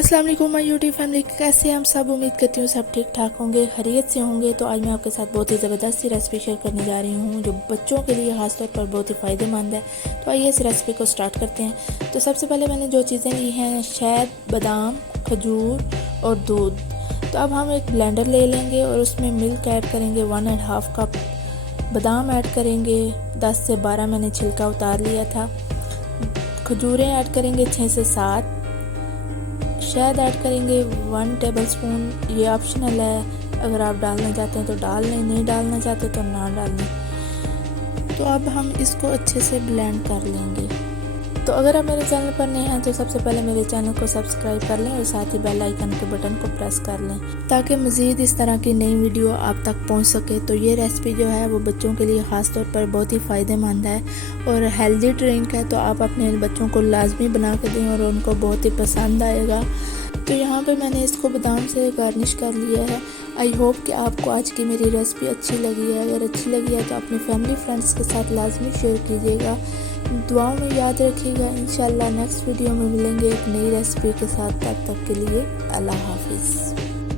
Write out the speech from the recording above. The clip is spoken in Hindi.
अस्सलाम वालेकुम माय यूट्यूब फैमिली, कैसे हैं हम सब। उम्मीद करती हूँ सब ठीक ठाक होंगे, खैरियत से होंगे। तो आज मैं आपके साथ बहुत ही ज़बरदस्त सी रेसिपी शेयर करने जा रही हूँ जो बच्चों के लिए ख़ास तौर पर बहुत ही फ़ायदेमंद है। तो आइए इस रेसिपी को स्टार्ट करते हैं। तो सबसे पहले मैंने जो चीज़ें ली हैं, शहद, बादाम, खजूर और दूध। तो अब हम एक ब्लेंडर ले लेंगे और उसमें मिल्क ऐड करेंगे 1.5 कप। बादाम ऐड करेंगे 10 से 12, मैंने छिलका उतार लिया था। खजूरें ऐड करेंगे 6 से 7। शहद ऐड करेंगे 1 टेबलस्पून, ये ऑप्शनल है, अगर आप डालना चाहते हैं तो डाल लें, नहीं डालना चाहते तो ना डालें। तो अब हम इसको अच्छे से ब्लेंड कर लेंगे। तो अगर आप मेरे चैनल पर नए हैं तो सबसे पहले मेरे चैनल को सब्सक्राइब कर लें और साथ ही बेल आइकन के बटन को प्रेस कर लें ताकि मज़ीद इस तरह की नई वीडियो आप तक पहुंच सके। तो ये रेसिपी जो है वो बच्चों के लिए ख़ास तौर पर बहुत ही फ़ायदेमंद है और हेल्दी ड्रिंक है। तो आप अपने बच्चों को लाजमी बना के दें और उनको बहुत ही पसंद आएगा। तो यहाँ पे मैंने इसको बादाम से गार्निश कर लिया है। आई होप कि आपको आज की मेरी रेसिपी अच्छी लगी है। अगर अच्छी लगी है तो अपने फैमिली फ्रेंड्स के साथ लाजमी शेयर कीजिएगा। दुआओं में याद रखिएगा। इंशाल्लाह नेक्स्ट वीडियो में मिलेंगे एक नई रेसिपी के साथ। तब तक के लिए अल्लाह हाफिज़।